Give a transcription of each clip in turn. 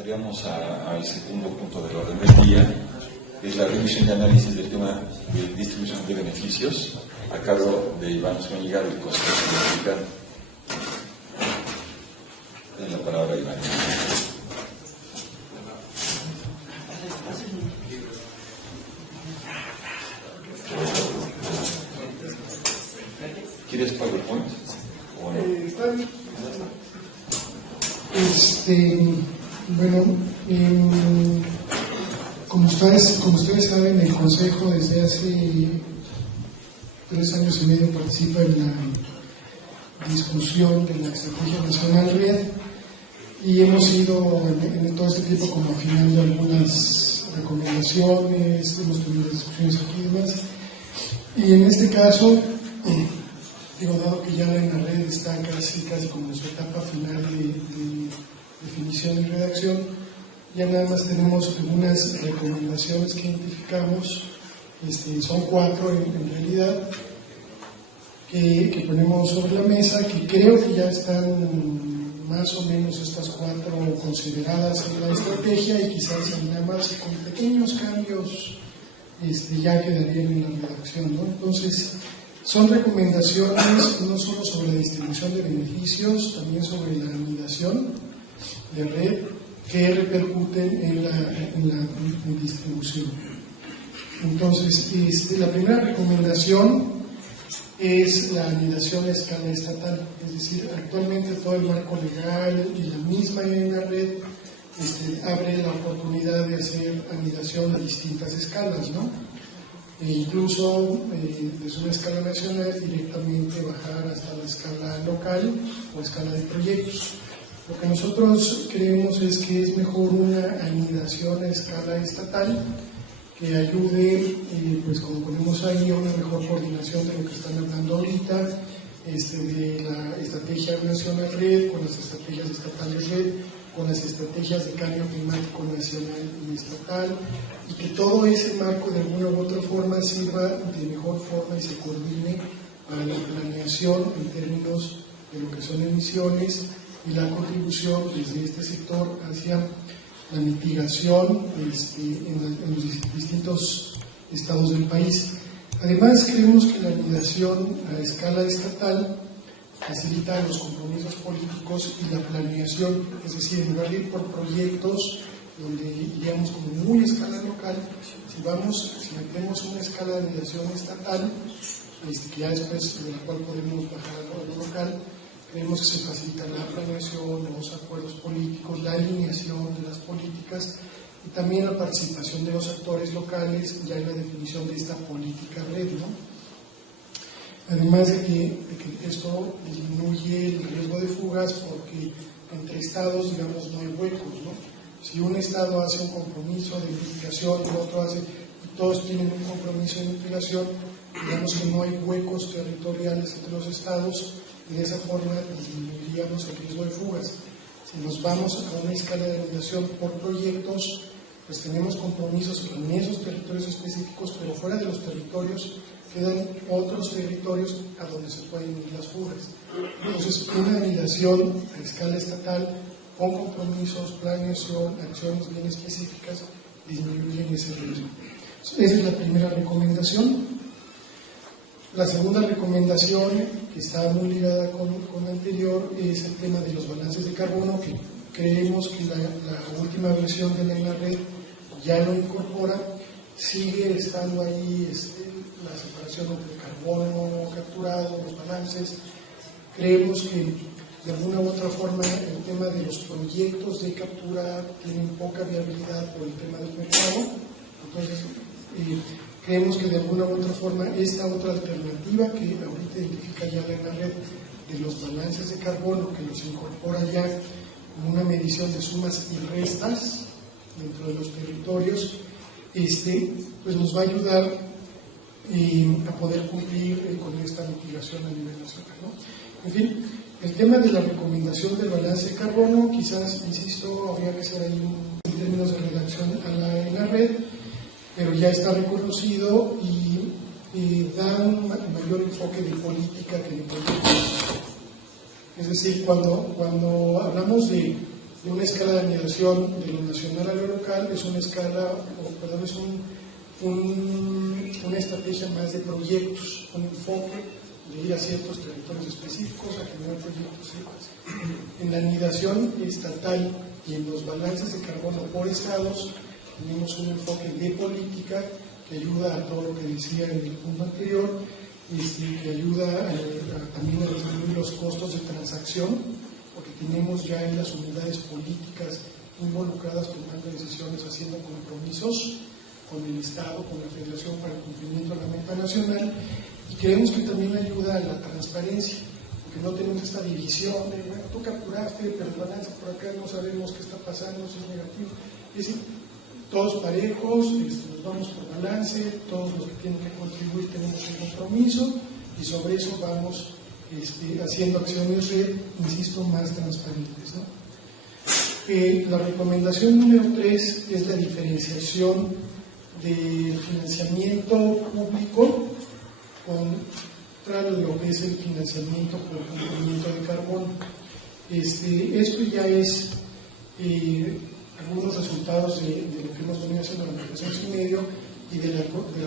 Pasaríamos al segundo punto del orden del día, que es la revisión y análisis del tema de distribución de beneficios, a cargo de Iván Zúñiga del Consejo Mexicano. Tiene la palabra, Iván. ¿Quieres PowerPoint o no? Está bien. Bueno, como ustedes saben, el Consejo desde hace 3 años y medio participa en la discusión de la Estrategia Nacional Red y hemos ido en todo este tiempo como afinando algunas recomendaciones, hemos tenido discusiones aquí y demás. Y en este caso, dado que ya la red está casi como en su etapa final de definición y redacción, ya nada más tenemos algunas recomendaciones que identificamos, son 4 en realidad, que ponemos sobre la mesa, que creo que ya están más o menos estas 4 consideradas en la estrategia y quizás nada más con pequeños cambios ya quedarían en la redacción, ¿no? Entonces, son recomendaciones no solo sobre la distribución de beneficios, también sobre la anidación de red que repercuten en la distribución. Entonces, la primera recomendación es la anidación a escala estatal, es decir, actualmente todo el marco legal y la misma red abre la oportunidad de hacer anidación a distintas escalas, ¿no? E incluso desde una escala nacional directamente bajar hasta la escala local o escala de proyectos. Lo que nosotros creemos es que es mejor una anidación a escala estatal que ayude, pues como ponemos ahí, a una mejor coordinación de lo que están hablando ahorita, de la estrategia nacional red con las estrategias estatales red, con las estrategias de cambio climático nacional y estatal, y que todo ese marco de alguna u otra forma sirva de mejor forma y se coordine para la planeación en términos de lo que son emisiones y la contribución desde este sector hacia la mitigación en los distintos estados del país. Además, creemos que la anidación a escala estatal facilita los compromisos políticos y la planeación, es decir, en lugar de ir por proyectos donde iríamos como muy a escala local, si metemos una escala de anidación estatal, que ya después de la cual podemos bajar a lo local, creemos que se facilita la planeación, los acuerdos políticos, la alineación de las políticas y también la participación de los actores locales ya en la definición de esta política red, ¿no? Además de que esto disminuye el riesgo de fugas porque entre estados, digamos, no hay huecos, ¿no? Si un estado hace un compromiso de mitigación y el otro hace, y todos tienen un compromiso de mitigación, digamos que no hay huecos territoriales entre los estados y de esa forma disminuiríamos el riesgo de fugas. Si nos vamos a una escala de anidación por proyectos, pues tenemos compromisos en esos territorios específicos, pero fuera de los territorios quedan otros territorios a donde se pueden ir las fugas. Entonces, una anidación a escala estatal con compromisos, planeación, acciones bien específicas disminuyen ese riesgo. Esa es la primera recomendación. La segunda recomendación, que está muy ligada con la anterior, es el tema de los balances de carbono, que creemos que la última versión de la red ya lo incorpora. Sigue estando ahí la separación entre carbono capturado, los balances. Creemos que de alguna u otra forma el tema de los proyectos de captura tienen poca viabilidad por el tema del mercado. Entonces, creemos que de alguna u otra forma esta otra alternativa que ahorita identifica ya la red de los balances de carbono, que los incorpora ya como una medición de sumas y restas dentro de los territorios, pues nos va a ayudar a poder cumplir con esta mitigación a nivel nacional, ¿no? En fin, el tema de la recomendación del balance de carbono, quizás, insisto, habría que hacer ahí en términos de redacción en la red, pero ya está reconocido y da un mayor enfoque de política que de proyectos. Es decir, cuando hablamos de de una escala de anidación de lo nacional a lo local, es una escala, es una estrategia más de proyectos, un enfoque de ir a ciertos territorios específicos, a generar proyectos. En la anidación estatal y en los balances de carbono por estados, tenemos un enfoque de política que ayuda a todo lo que decía en el punto anterior, que ayuda también a disminuir los costos de transacción, porque tenemos ya en las unidades políticas involucradas tomando decisiones, haciendo compromisos con el Estado, con la Federación para el cumplimiento de la meta nacional, y creemos que también ayuda a la transparencia, porque no tenemos esta división de, bueno, tú capturaste, pero el balance por acá no sabemos qué está pasando, si es negativo. Es decir, todos parejos, nos vamos por balance, todos los que tienen que contribuir tenemos un compromiso, y sobre eso vamos haciendo acciones red, insisto, más transparentes, ¿no? La recomendación número 3 es la diferenciación del financiamiento público contra lo que es el financiamiento por cumplimiento de carbono. Esto ya es algunos resultados de lo que hemos venido haciendo durante 3 años y medio y de la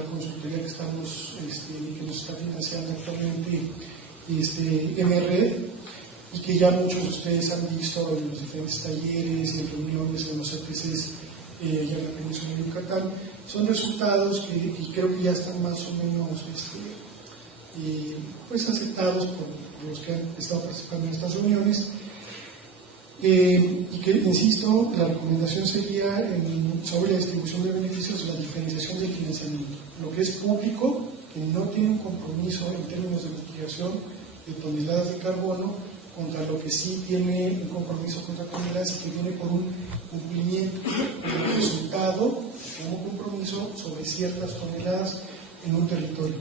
consultoría que nos está financiando actualmente MRED, y que ya muchos de ustedes han visto en los diferentes talleres y en reuniones en los EPCs allá en la península de Yucatán. Son resultados que creo que ya están más o menos pues aceptados por los que han estado participando en estas reuniones, y que, insisto, la recomendación sería sobre la distribución de beneficios, la diferenciación del financiamiento, lo que es público, que no tiene un compromiso en términos de mitigación de toneladas de carbono, contra lo que sí tiene un compromiso contra toneladas y que viene por un cumplimiento del resultado como compromiso sobre ciertas toneladas en un territorio.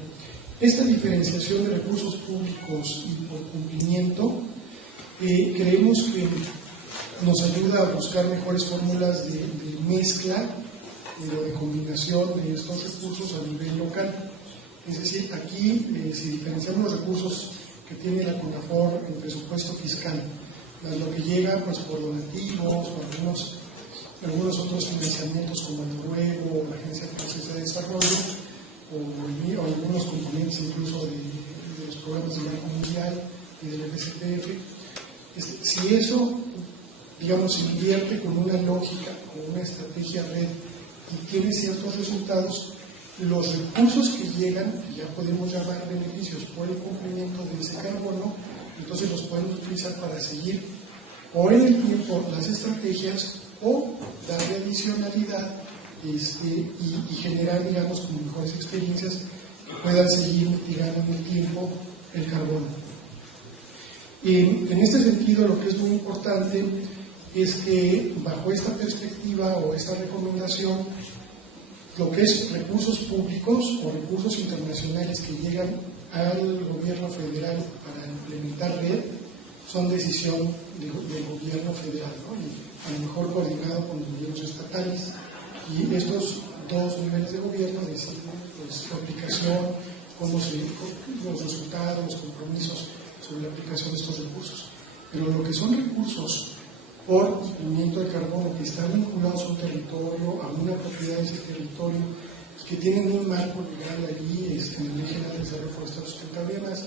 Esta diferenciación de recursos públicos y por cumplimiento creemos que nos ayuda a buscar mejores fórmulas de mezcla o de combinación de estos recursos a nivel local. Es decir, aquí si diferenciamos los recursos que tiene la CONAFOR en presupuesto fiscal, más lo que llega pues por donativos o algunos otros financiamientos como el Noruego o la Agencia Francesa de Desarrollo o algunos componentes incluso de los programas del Banco Mundial y del FCTF. Si eso, digamos, se invierte con una lógica, con una estrategia red y tiene ciertos resultados, los recursos que llegan, que ya podemos llamar beneficios por el cumplimiento de ese carbono, entonces los podemos utilizar para seguir o en el tiempo las estrategias o darle adicionalidad y generar, digamos, con mejores experiencias que puedan seguir mitigando en el tiempo el carbono. En este sentido, lo que es muy importante es que bajo esta perspectiva o esta recomendación, lo que es recursos públicos o recursos internacionales que llegan al gobierno federal para implementar red son decisión del gobierno federal, ¿no? Y a lo mejor coordinado con los gobiernos estatales. Y estos dos niveles de gobierno deciden pues, la aplicación, los resultados, los compromisos sobre la aplicación de estos recursos. Pero lo que son recursos por cumplimiento de carbono que están vinculados a un territorio, a una propiedad de ese territorio, que tienen un marco legal allí en la Ley General de Desarrollo Forestal Sustentable y demás,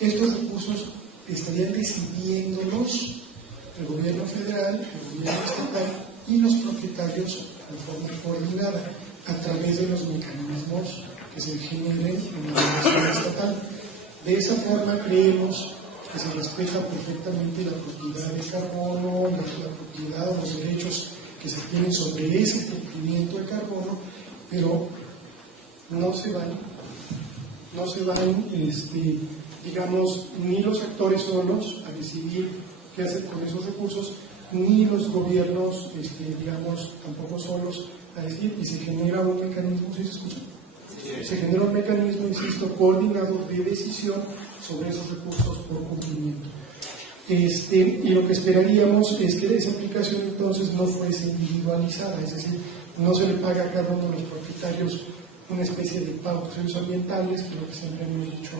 estos recursos estarían decidiéndolos el gobierno federal, el gobierno estatal y los propietarios de forma coordinada a través de los mecanismos que se generen en la legislación estatal. De esa forma creemos que se respeta perfectamente la propiedad de carbono, la propiedad o los derechos que se tienen sobre ese cumplimiento de carbono, pero no se van, digamos, ni los actores solos a decidir qué hacer con esos recursos, ni los gobiernos, digamos, tampoco solos a decidir, y se genera un mecanismo, ¿sí se escucha? Se genera un mecanismo, insisto, coordinado de decisión sobre esos recursos por cumplimiento. Y lo que esperaríamos es que esa aplicación entonces no fuese individualizada, es decir, no se le paga a cada uno de los propietarios una especie de pautas ambientales, que es lo que siempre hemos dicho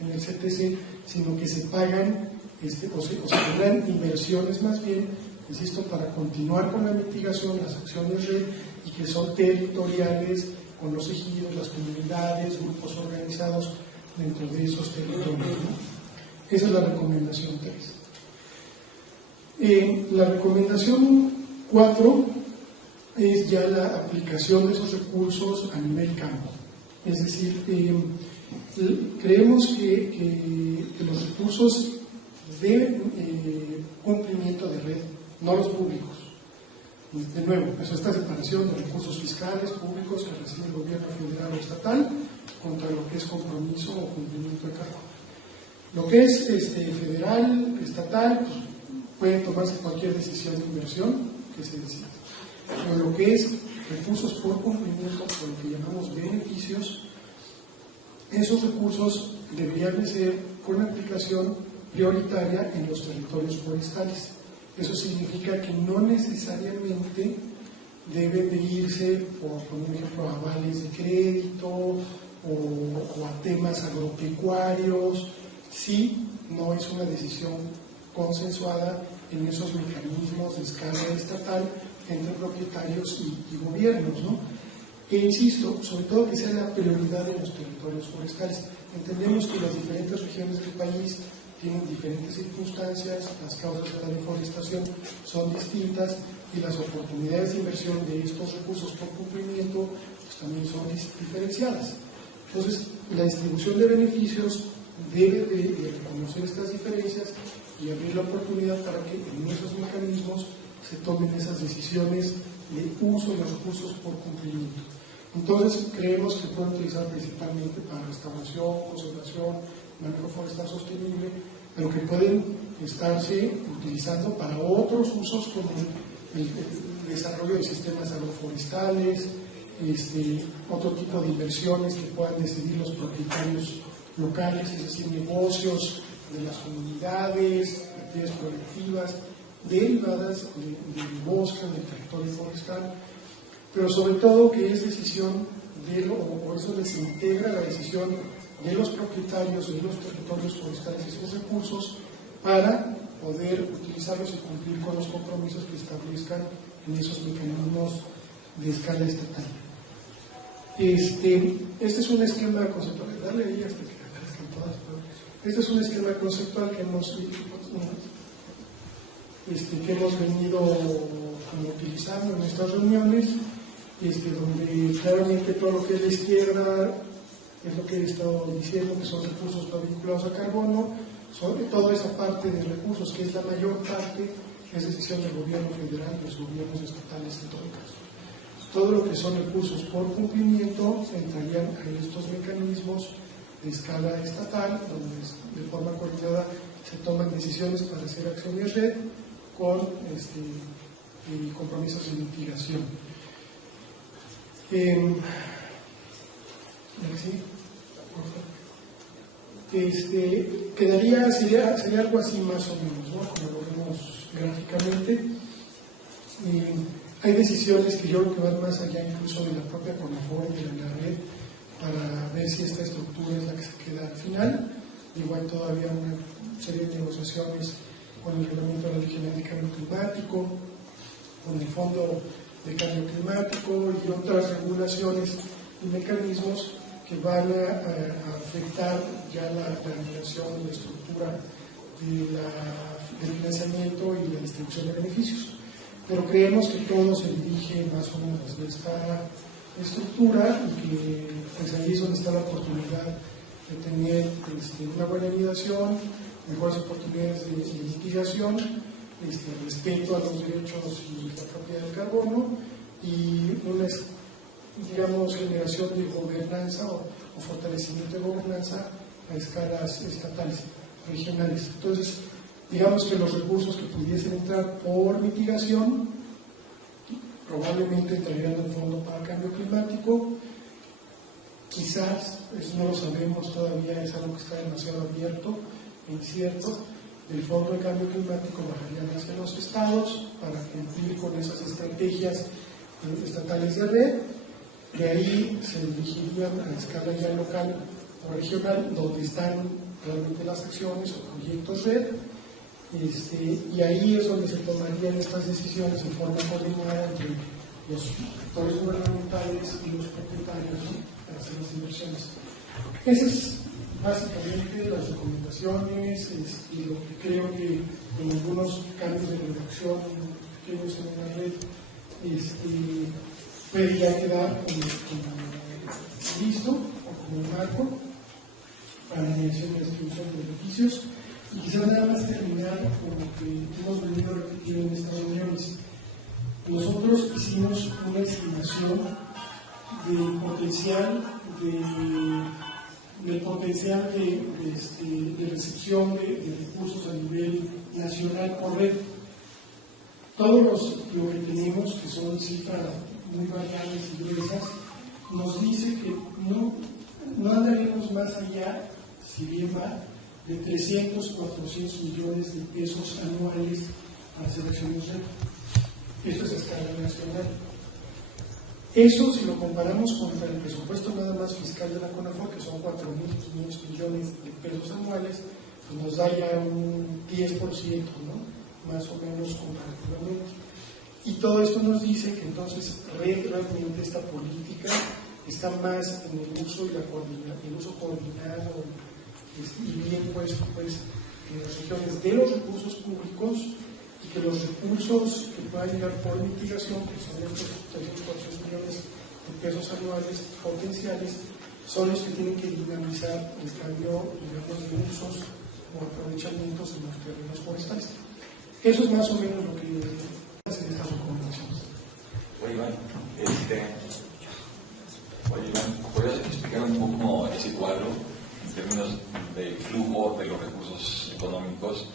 en el CTC, sino que se pagan o se generan inversiones más bien insisto, para continuar con la mitigación, las acciones red, y que son territoriales con los ejidos, las comunidades, grupos organizados dentro de esos territorios, ¿no? Esa es la recomendación 3. La recomendación 4 es ya la aplicación de esos recursos a nivel campo. Es decir, creemos que los recursos de cumplimiento de red, no los públicos. De nuevo, eso, esta separación de recursos fiscales públicos que recibe el gobierno federal o estatal contra lo que es compromiso o cumplimiento de cargo. Lo que es federal, estatal, pues, puede tomarse cualquier decisión de inversión que se decida. Pero lo que es recursos por cumplimiento, por lo que llamamos beneficios, esos recursos deberían de ser con aplicación prioritaria en los territorios forestales. Eso significa que no necesariamente deben de irse, por ejemplo, a avales de crédito o a temas agropecuarios, si no es una decisión consensuada en esos mecanismos de escala estatal entre propietarios y gobiernos, ¿no? E insisto, sobre todo que sea la prioridad de los territorios forestales. Entendemos que las diferentes regiones del país tienen diferentes circunstancias, las causas de la deforestación son distintas y las oportunidades de inversión de estos recursos por cumplimiento pues, también son diferenciadas. Entonces, la distribución de beneficios debe de reconocer estas diferencias y abrir la oportunidad para que en esos mecanismos se tomen esas decisiones de uso de los recursos por cumplimiento. Entonces, creemos que pueden utilizar principalmente para restauración, conservación, manejo forestal sostenible, pero que pueden estarse utilizando para otros usos como el desarrollo de sistemas agroforestales, otro tipo de inversiones que puedan decidir los propietarios locales, es decir, negocios de las comunidades, actividades productivas derivadas del bosque, del territorio forestal, pero sobre todo que es decisión o eso les integra la decisión de los propietarios de los territorios forestales esos recursos para poder utilizarlos y cumplir con los compromisos que establezcan en esos mecanismos de escala estatal. Este es un esquema conceptual, dale ahí hasta que aparezcan todas, este es un esquema conceptual que hemos venido como utilizando en estas reuniones, donde claramente todo lo que es la izquierda es lo que he estado diciendo, que son recursos no vinculados a carbono, toda esa parte de recursos, que es la mayor parte, es decisión del gobierno federal y los gobiernos estatales en todo caso. Todo lo que son recursos por cumplimiento entrarían a estos mecanismos de escala estatal, donde de forma coordinada se toman decisiones para hacer acciones red con compromisos de mitigación. Sería algo así más o menos, ¿no? Como lo vemos gráficamente. Hay decisiones que yo creo que van más allá incluso de la propia CONAFOR y de la red para ver si esta estructura es la que se queda al final. Igual todavía una serie de negociaciones con el Reglamento de la Ley General de Cambio Climático, con el Fondo de Cambio Climático y otras regulaciones y mecanismos que van a afectar ya la planificación, la estructura del financiamiento y la distribución de beneficios. Pero creemos que todo se dirige más o menos desde esta estructura y que pues ahí es donde está la oportunidad de tener una buena migración, mejores oportunidades de mitigación, respeto a los derechos y la propiedad del carbono y una, digamos, generación de gobernanza o fortalecimiento de gobernanza a escalas estatales, regionales. Entonces, digamos que los recursos que pudiesen entrar por mitigación probablemente entrarían en el Fondo para el Cambio Climático. Quizás, eso no lo sabemos todavía, es algo que está demasiado abierto e incierto. El Fondo de Cambio Climático bajarían hacia los estados para cumplir con esas estrategias estatales de red. De ahí se dirigirían a escala ya local o regional, donde están realmente las acciones o proyectos red. Y ahí es donde se tomarían estas decisiones en forma coordinada entre los actores gubernamentales y los propietarios, ¿no?, para hacer las inversiones. Esas es básicamente las recomendaciones y lo que creo que con algunos cambios de redacción pequeños en la red puede ya quedar como listo o como marco para la mediación y distribución de beneficios. Y quisiera nada más terminar con lo que hemos venido a repetir en estas reuniones. Nosotros hicimos una estimación del potencial de recepción de recursos a nivel nacional por red. Todos lo que tenemos, que son cifras muy variables y gruesas, nos dice que no andaremos más allá, si bien va, de 300, 400 millones de pesos anuales para hacer acciones red. Esto es a escala nacional. Eso, si lo comparamos contra el presupuesto nada más fiscal de la CONAFOR, que son 4.500 millones de pesos anuales, pues nos da ya un 10%, ¿no?, más o menos comparativamente. Y todo esto nos dice que entonces realmente esta política está más en el uso y el uso coordinado y bien puesto en las regiones de los recursos públicos, y que los recursos que puedan llegar por mitigación, que son estos 300 millones de pesos anuales potenciales, son los que tienen que dinamizar el cambio, digamos, de usos o aprovechamientos en los terrenos forestales. Eso es más o menos lo que hacen estas recomendaciones. Oye, Iván, ¿podrías explicar un poco ese cuadro en términos del flujo de los recursos económicos?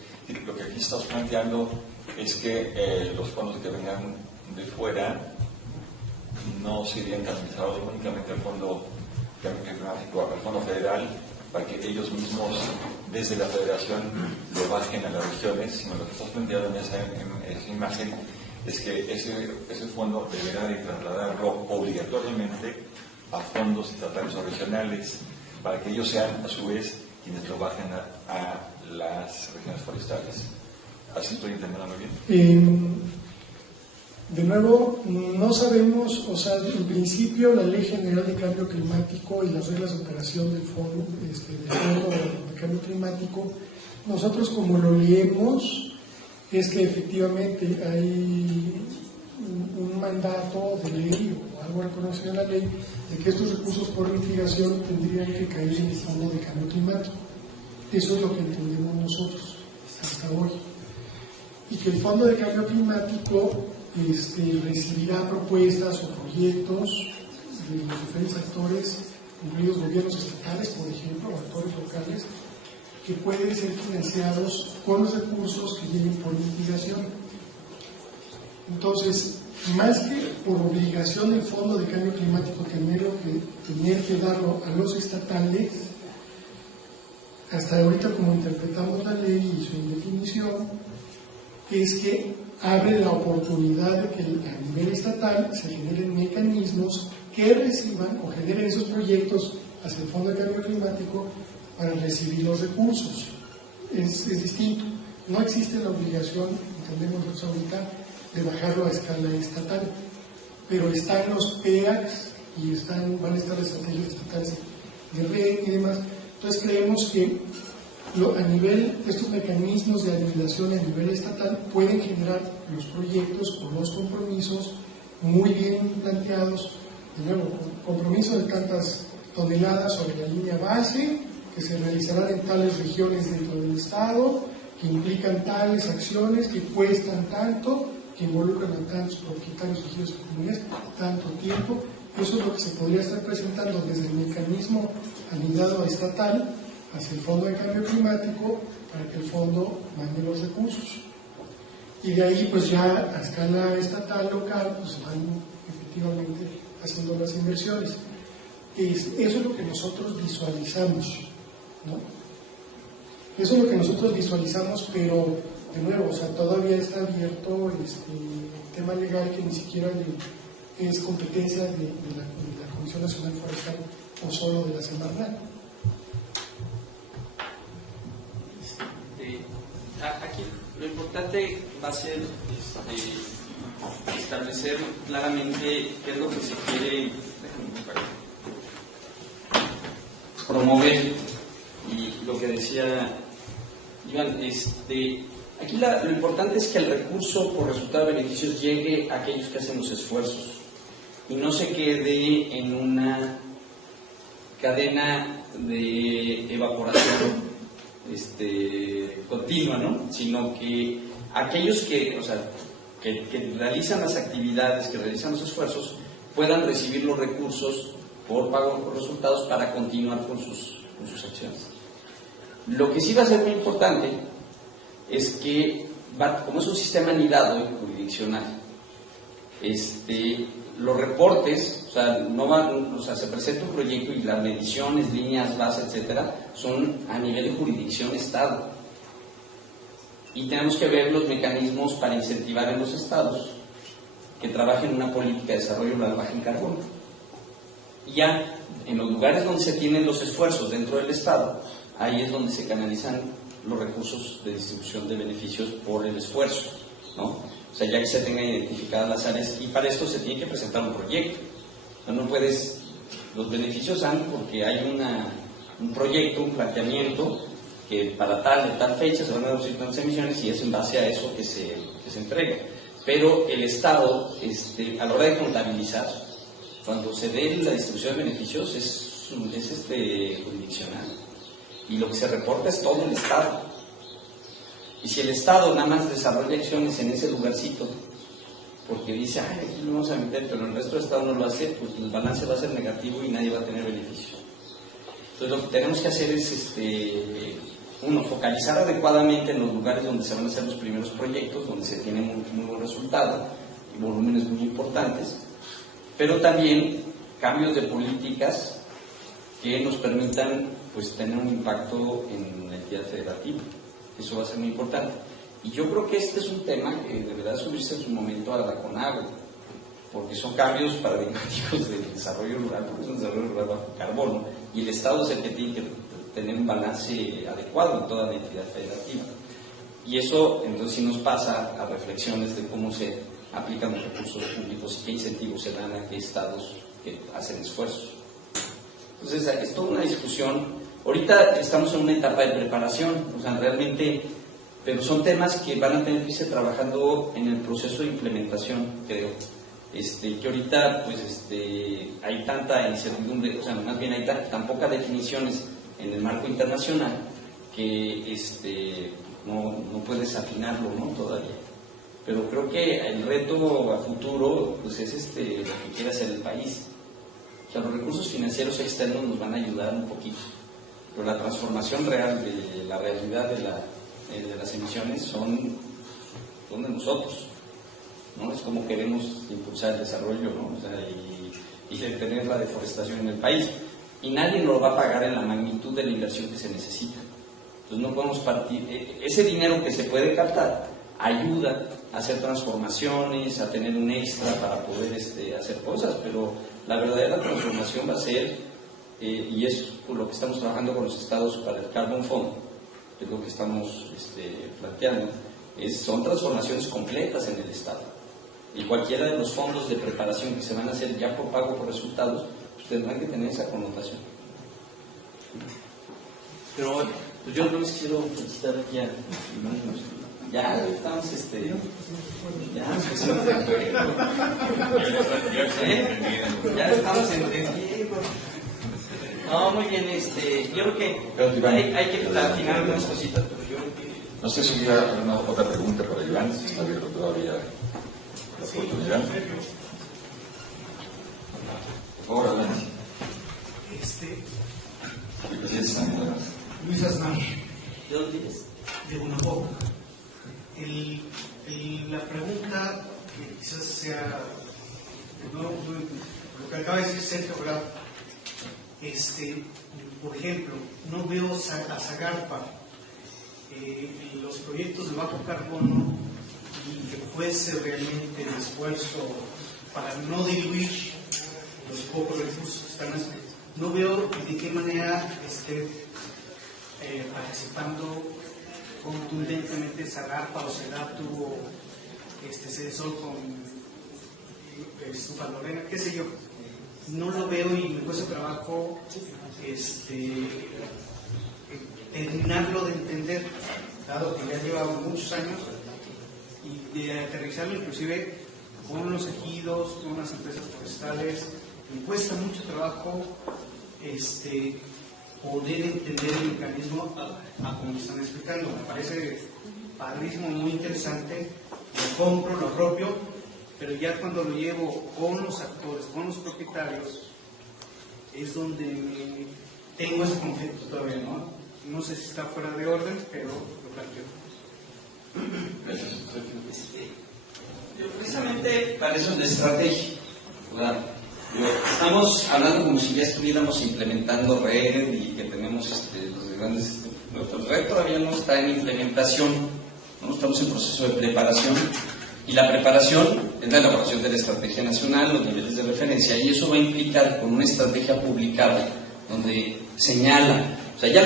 Lo que aquí estás planteando es que los fondos que vengan de fuera no serían canalizados únicamente al fondo climático, al fondo federal, para que ellos mismos desde la federación lo bajen a las regiones, sino lo que estás planteando en esa imagen es que ese fondo deberá de trasladarlo obligatoriamente a fondos estatales o regionales, para que ellos sean a su vez quienes lo bajen a las regiones forestales. ¿Así estoy entendiendo bien? De nuevo, no sabemos, o sea, en principio la Ley General de Cambio Climático y las reglas de operación del Fondo de Cambio Climático, nosotros como lo leemos, es que efectivamente hay un mandato de ley o algo reconocido en la ley de que estos recursos por mitigación tendrían que caer en el Fondo de Cambio Climático. Eso es lo que entendemos nosotros hasta hoy. Y que el Fondo de Cambio Climático recibirá propuestas o proyectos de los diferentes actores, incluidos gobiernos estatales, por ejemplo, o actores locales, que pueden ser financiados con los recursos que lleguen por mitigación. Entonces, más que por obligación del Fondo de Cambio Climático tener que darlo a los estatales, hasta ahorita como interpretamos la ley y su definición, es que abre la oportunidad de que a nivel estatal se generen mecanismos que reciban o generen esos proyectos hacia el Fondo de Cambio Climático para recibir los recursos. Es distinto. No existe la obligación, entendemos nosotros ahorita, de bajarlo a escala estatal, pero están los PEACs y van a estar las estrategias estatales de red y demás. Entonces creemos que estos mecanismos de aniquilación a nivel estatal pueden generar los proyectos con los compromisos muy bien planteados, de nuevo, compromiso de tantas toneladas sobre la línea base, que se realizarán en tales regiones dentro del Estado, que implican tales acciones, que cuestan tanto, que involucran a tantos propietarios, ejidos y comunidades, tanto tiempo. Eso es lo que se podría estar presentando desde el mecanismo anidado estatal hacia el Fondo de Cambio Climático para que el fondo mande los recursos. Y de ahí, pues ya a escala estatal, local, pues van efectivamente haciendo las inversiones. Eso es lo que nosotros visualizamos, ¿no? Eso es lo que nosotros visualizamos, pero de nuevo, o sea, todavía está abierto el tema legal que ni siquiera es competencia de la Comisión Nacional Forestal o solo de la Semarnat. Aquí importante va a ser establecer claramente qué es lo que se quiere promover. Y lo que decía Iván, aquí lo importante es que el recurso por resultado de beneficios llegue a aquellos que hacen los esfuerzos y no se quede en una cadena de evaporación continua, ¿no? Sino que aquellos que realizan las actividades, que realizan los esfuerzos, puedan recibir los recursos por pago por resultados para continuar con sus acciones. Lo que sí va a ser muy importante es que, como es un sistema anidado y jurisdiccional, los reportes, se presenta un proyecto y las mediciones, líneas, base, etcétera, son a nivel de jurisdicción Estado. Y tenemos que ver los mecanismos para incentivar en los estados que trabajen una política de desarrollo rural baja en carbono. Y ya en los lugares donde se tienen los esfuerzos dentro del Estado, ahí es donde se canalizan los recursos de distribución de beneficios por el esfuerzo, ¿no? O sea, ya que se tengan identificadas las áreas, y para esto se tiene que presentar un proyecto. No puedes, los beneficios dan porque hay un proyecto, un planteamiento, que para tal fecha se van a reducir tantas emisiones y es en base a eso que se entrega. Pero el Estado, a la hora de contabilizar, cuando se dé la distribución de beneficios es jurisdiccional. Y lo que se reporta es todo el Estado. Y si el Estado nada más desarrolla acciones en ese lugarcito, porque dice, aquí lo vamos a meter, pero el resto del Estado no lo hace, pues el balance va a ser negativo y nadie va a tener beneficio. Entonces lo que tenemos que hacer es, focalizar adecuadamente en los lugares donde se van a hacer los primeros proyectos, donde se tiene muy buen resultado y volúmenes muy importantes, pero también cambios de políticas que nos permitan tener un impacto en la entidad federativa. Eso va a ser muy importante. Y yo creo que este es un tema que deberá subirse en su momento a la CONAGUA, porque son cambios paradigmáticos del desarrollo rural, porque es un desarrollo rural bajo carbono, y el Estado es el que tiene que tener un balance adecuado en toda la entidad federativa. Y eso entonces sí nos pasa a reflexiones de cómo se aplican los recursos públicos y qué incentivos se dan a qué estados que hacen esfuerzos. Entonces es toda una discusión. Ahorita estamos en una etapa de preparación, realmente, pero son temas que van a tener que irse trabajando en el proceso de implementación, creo. Que ahorita hay tanta incertidumbre, más bien hay tan pocas definiciones en el marco internacional que no puedes afinarlo, ¿no? Todavía. Pero creo que el reto a futuro es lo que quiere hacer el país. O sea, los recursos financieros externos nos van a ayudar un poquito, pero la transformación real de la realidad de las emisiones son de nosotros, ¿no? Es como queremos impulsar el desarrollo, ¿no? Y detener la deforestación en el país. Y nadie nos lo va a pagar en la magnitud de la inversión que se necesita. Entonces no podemos partir. Ese dinero que se puede captar ayuda a hacer transformaciones, a tener un extra para poder hacer cosas, pero la verdadera transformación va a ser, y es por lo que estamos trabajando con los estados para el Carbon Fund, que es lo que estamos planteando, son transformaciones completas en el Estado. Y cualquiera de los fondos de preparación que se van a hacer ya por pago por resultados, pues tendrán que tener esa connotación. Pero bueno, pues yo no les quiero felicitar aquí a ya estamos ya estamos entendiendo. No, muy bien, yo creo que hay que afinar algunas cositas, pero yo creo que... No sé si hubiera alguna otra pregunta para Iván, si está abierto todavía la oportunidad. Por favor, adelante. Luis Aznar. ¿De dónde es? De Guanajuato. La pregunta que quizás sea lo que acaba de decir Sergio, ¿verdad? Por ejemplo, no veo a Zagarpa los proyectos de bajo carbono y que fuese realmente el esfuerzo para no diluir los pocos recursos que están haciendo. No veo de qué manera esté participando contundentemente Zagarpa o Sedatu, Cedesol con Sufalorena, qué sé yo. No lo veo y me cuesta trabajo terminarlo de entender, dado que ya lleva muchos años, y de aterrizarlo inclusive con los ejidos, con unas empresas forestales. Me cuesta mucho trabajo poder entender el mecanismo a como están explicando. Me parece padrísimo, muy interesante, lo compro, lo apropio, pero ya cuando lo llevo con los actores, con los propietarios, es donde tengo ese conflicto todavía, ¿no? No sé si está fuera de orden, pero lo planteo. Precisamente para eso es la estrategia. Estamos hablando como si ya estuviéramos implementando red y que tenemos los grandes. Nuestro red todavía no está en implementación, ¿no? Estamos en proceso de preparación. Y la preparación es la elaboración de la estrategia nacional, los niveles de referencia, y eso va a implicar con una estrategia publicada donde señala, o sea, ya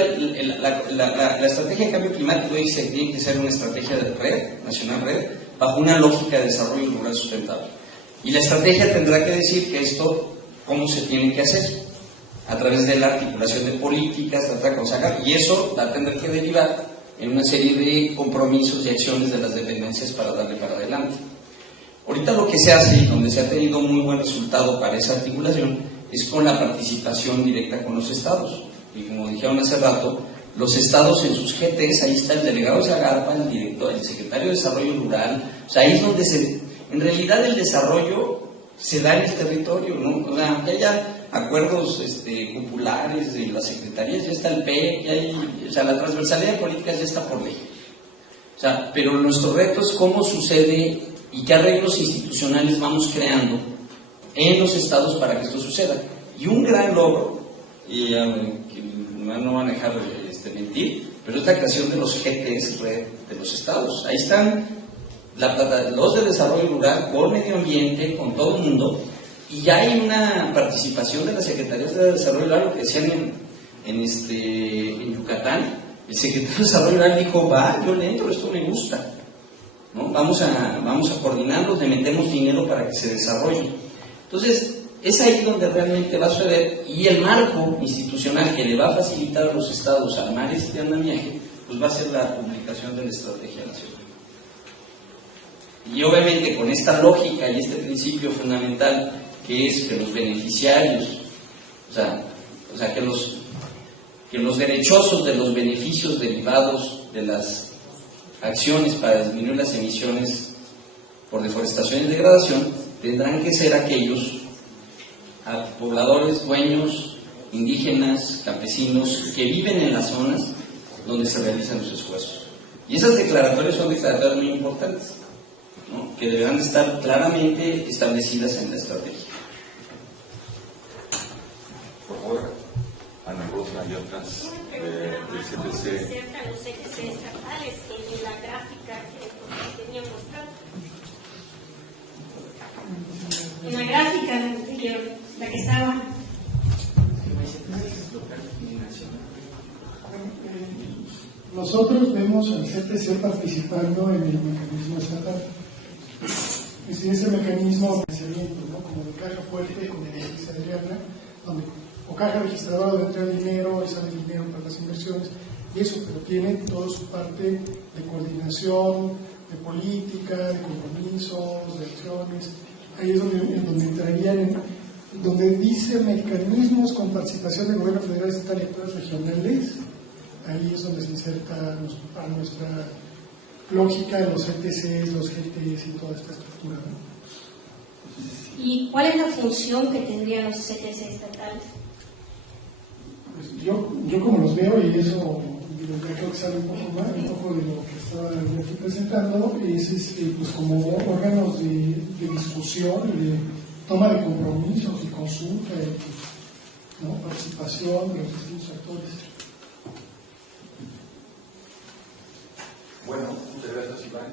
la estrategia de cambio climático dice que tiene que ser una estrategia de red, nacional red, bajo una lógica de desarrollo rural sustentable. Y la estrategia tendrá que decir que esto, cómo se tiene que hacer, a través de la articulación de políticas, y eso va a tener que derivar en una serie de compromisos y acciones de las dependencias para darle para adelante. Ahorita lo que se hace y donde se ha tenido muy buen resultado para esa articulación es con la participación directa con los estados. Y como dijeron hace rato, los estados en sus GTs, ahí está el delegado de Zagarpa, el director, el secretario de Desarrollo Rural, o sea, ahí es donde en realidad el desarrollo se da en el territorio, ¿no? O sea, aunque haya acuerdos populares de las secretarías, ya está el PEC, o sea, la transversalidad de políticas ya está por ley. O sea, pero nuestro reto es cómo sucede y qué arreglos institucionales vamos creando en los estados para que esto suceda. Y un gran logro, y que no van a dejar mentir, pero es la creación de los GTs red de los estados. Ahí están los de desarrollo rural, con medio ambiente, con todo el mundo, y ya hay una participación de las secretarías de desarrollo rural, lo que decían en Yucatán. El secretario de desarrollo rural dijo, yo le entro, esto me gusta, ¿no? Vamos a coordinarnos, le metemos dinero para que se desarrolle. Entonces, es ahí donde realmente va a suceder, y el marco institucional que le va a facilitar a los estados armar este andamiaje, pues va a ser la publicación de la estrategia nacional. Y obviamente con esta lógica y este principio fundamental, que es que los beneficiarios, o sea que los derechosos de los beneficios derivados de las acciones para disminuir las emisiones por deforestación y degradación, tendrán que ser aquellos pobladores, dueños, indígenas, campesinos, que viven en las zonas donde se realizan los esfuerzos. Y esas declaratorias son declaratorias muy importantes, ¿no? Que deberán estar claramente establecidas en la estrategia. Por favor, Ana Rosa y otras del CTC. Acerca de los CTC estatales en la gráfica que tenía mostrado. En la gráfica anterior, la que estaba. Nosotros vemos al CTC participando en el mecanismo estatal. Es decir, ese mecanismo de financiamiento, ¿no? Como de caja fuerte, como dice Adriana, donde o caja registradora donde entra el dinero y sale el dinero para las inversiones, y eso, pero tiene toda su parte de coordinación, de política, de compromisos, de acciones. Ahí es donde entrarían, donde dice mecanismos con participación del gobierno federal, estatal y actores regionales. Ahí es donde se inserta para nuestra lógica de los ETCs, los GTs y toda esta estructura, ¿no? ¿Y cuál es la función que tendrían los CTC estatales? Pues yo como los veo, y eso ya creo que sale un poco de lo que estaba yo aquí presentando, es pues como órganos de discusión y de toma de compromisos y consulta, ¿no? Participación de los distintos actores. Bueno, muchas gracias, Iván.